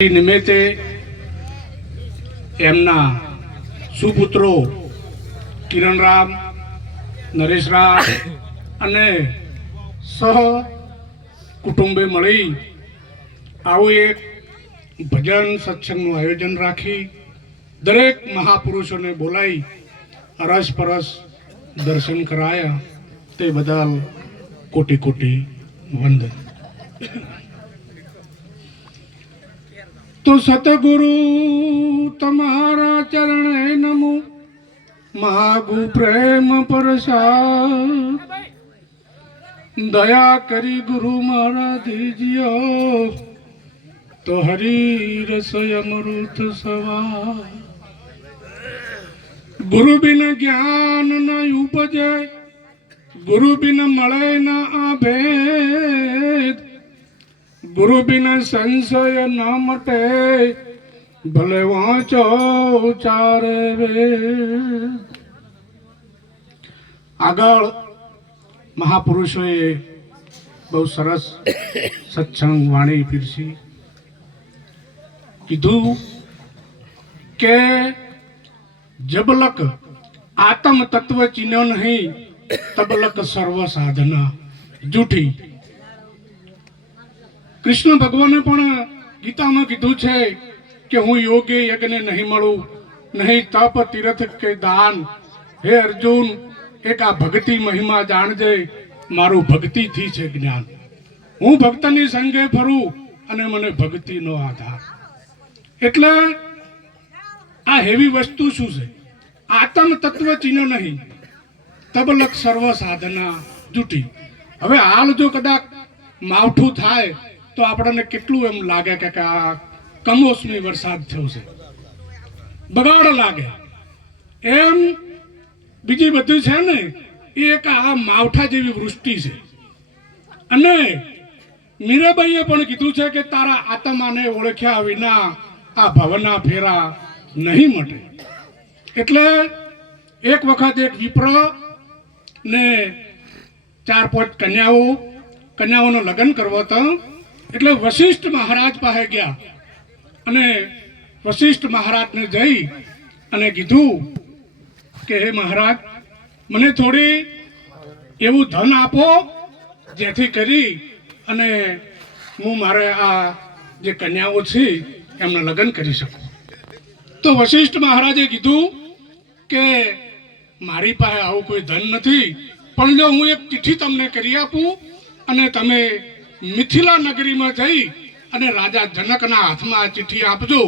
નિમિત્તે એમના સુપુત્રો કિરણરામ, નરેશરામ અને સહ કુટુંબે મળી આવું એક ભજન સત્સંગનું આયોજન રાખી દરેક મહાપુરુષોને બોલાવી અરસપરસ દર્શન કરાયા. તે બદલ કોટી કોટી વંદન. तो सतगुरु तुम्हारा चरण नमो, मागु प्रेम प्रसाद. दया करी गुरु मारा दीजियो, तो हरि रसोई अमृत सवा. गुरु बिन ज्ञान न उपजे, गुरु बिन मळे न आभेद. गुरु बिना संशय न मटे, भले वाँचो चार वेद. આગળ મહાપુરુષોએ બહુ સરસ સત્સંગ વાણી પીરસી. કીધું કે જબલક આત્મ તત્વ ચીનો નહીં, તબલક સર્વ સાધના જૂઠી. કૃષ્ણ ભગવાને પણ ગીતામાં કીધું છે કે હું યોગી યજ્ઞ નહીં મળું, નહીં તપ તીર્થ કે દાન. હે અર્જુન, એક આ ભક્તિ મહિમા જાણજે, મારું ભક્તિથી છે જ્ઞાન. હું ભક્તની સંગે ફરું અને મને ભક્તિનો આધાર. એટલે આ હેવી વસ્તુ શું છે? આત્મ તત્વ ચીનો નહીં, તબલક સર્વ સાધના જૂઠી. હવે હાલ જો કદાચ માવઠું થાય તો આપણને કેટલું એમ લાગે કે આ કમોસમી વરસાદ થયો છે, બગાડ લાગે. એમ બીજી બધું છે ને એ એક આ માવઠા જેવી વૃષ્ટિ છે. અને મીરાબાઈએ પણ કીધું છે કે તારા આત્માને ઓળખ્યા વિના આ ભવના ફેરા નહીં મટે. એટલે એક વખત એક વિપ્ર ને 4-5 કન્યાઓનો લગ્ન કરવો હતો. એટલે વશિષ્ઠ મહારાજ પાસે ગયા અને વશિષ્ઠ મહારાજને જઈ અને કીધું કે હે મહારાજ, મને થોડી એવું ધન આપો જેથી કરી અને હું મારે આ જે કન્યાઓ છે એમને લગ્ન કરી શકું. તો વશિષ્ઠ મહારાજે કીધું કે મારી પાસે આવું કોઈ ધન નથી, પણ જો હું એક ચિઠ્ઠી તમને કરી આપું અને તમે મિથિલા નગરીમાં જઈ અને રાજા જનકના હાથમાં આ ચિઠ્ઠી આપજો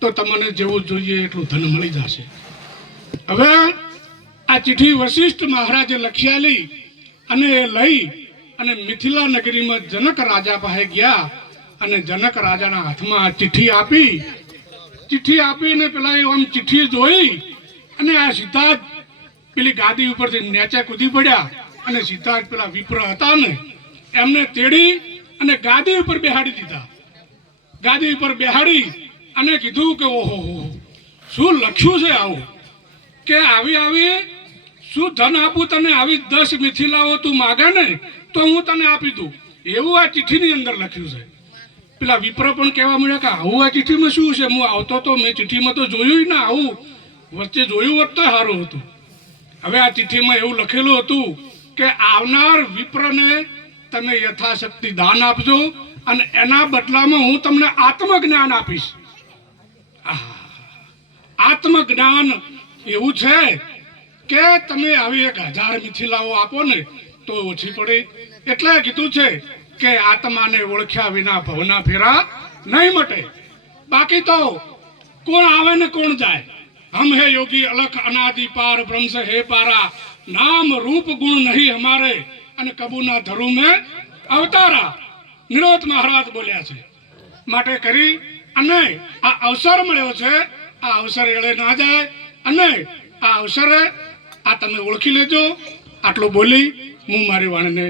તો તમને જેવું જોઈએ એટલું ધન મળી જશે. હવે આ ચિઠ્ઠી વશિષ્ઠ મહારાજે લખી અને એ લઈ અને મિથિલા નગરીમાં જનક રાજા પાસે ગયા અને જનક રાજાના હાથમાં આ ચિઠ્ઠી આપીને પેલા આમ ચિઠ્ઠી જોઈ અને આ સીધા જ પેલી ગાદી ઉપરથી નીચે કૂદી પડ્યા અને સીધા જ પેલા વિપ્ર હતા ને એમને તેડી અને ગાદી ઉપર બેહાડી દીધા. ગાદી ઉપર બેહાડી અને કીધું કે ઓહો શું લખ્યું છે આવું, કે આવી શું ધન આપું તને, આવી 10 મિથિલાઓ તું માગે ને તો હું તને આપી દઉં, એવું આ ચિઠ્ઠીની અંદર લખ્યું છે. પેલા વિપ્ર પણ કહેવા મળ્યા કે આવું આ ચિઠ્ઠીમાં શું છે? હું આવતો તો મેં ચિઠ્ઠીમાં તો જોયું ના, આવું વચ્ચે જોયું હોત તો સારું હતું. હવે આ ચિઠ્ઠીમાં એવું લખેલું હતું કે આવનાર વિપ્રને તમે યથાશક્તિ દાન આપજો અને એના બદલામાં હું તમને આત્મજ્ઞાન આપીશ. આત્મજ્ઞાન એવું છે કે તમે આવી 1000 મિથિલાઓ આપો ને તો ઓછી પડે. એટલે કીધું છે કે આત્માને ઓળખ્યા વિના ભવના ફેરા નહીં મટે. બાકી તો કોણ આવે ને કોણ જાય. હમ હે યોગી અલખ અનાદિ પાર બ્રહ્મ સે હે પારા, નામ રૂપ ગુણ નહીં હમારે અને કબૂના ધરુ મેં અવતારા. નિરોધ મહારાજ બોલ્યા છે. માટે કરી અને આ અવસર મળ્યો છે, આ અવસર એળે ના જાય અને આ અવસરે આ તમે ઓળખી લેજો. આટલું બોલી હું મારી વાણીને